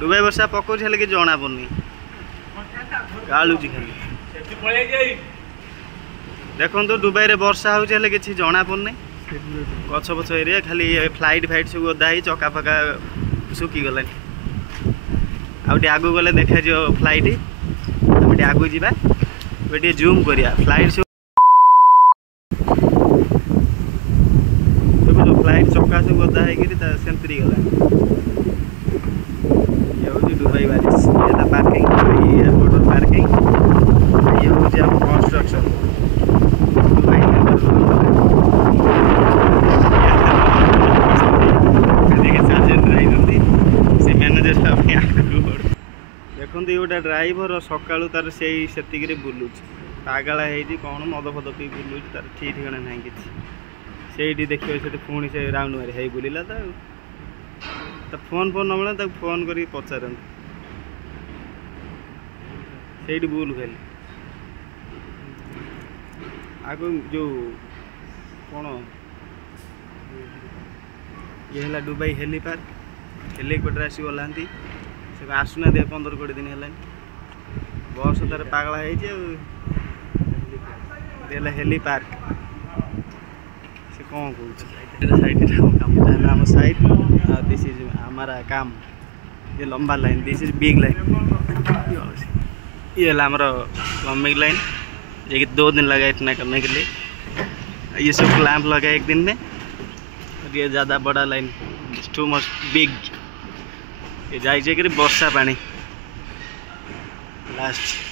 डुबाई वर्षा पकाउछ हेले कि जଣା पड़नी गालुची खाली देखो दुबई रे वर्षा होउछ हेले कि जଣା पड़नी गछ पछ एरिया खाली फ्लाइट फाइट सब ओदा ही चका फका सुखी गला आउटे आगु गले देखा जो फ्लाइट आउटे आगु जीवा बेटे जूम करिया फ्लाइट सब जो फ्लाइट चका सब ओदा है कि सेंतरी गला ये हो दुबई वाली ये ता पार्किंग एयरपोर्ट पार्किंग ये हो जे कंस्ट्रक्शन दुबई देखते गोटे ड्राइवर सका तार से बुलूँ पागला है कौन मद फद पी बुलूँ तार ठीक ठिकाना ना कि देखिए से पुणी से राउंड मारी है बुला तो फोन फोन न मिले फोन कर पचार से बुल खाली आग जो कौन ये है दुबई हेली पार्क हेलीकप्टर आसी ओह्लांती से आसुना 15-20 दिन है बस तार पागला है हेली पार्क से कौन कौन साइड दिस इज हमारा काम ये लंबा line this is big line ये है हमारा लंबी लाइन ये 2 दिन लगा इतना करने के लिए ये सब लैंप लगा एक दिन में और ये ज़्यादा बड़ा लाइन टू मच बिग ये जाइए कि वर्षा पानी लास्ट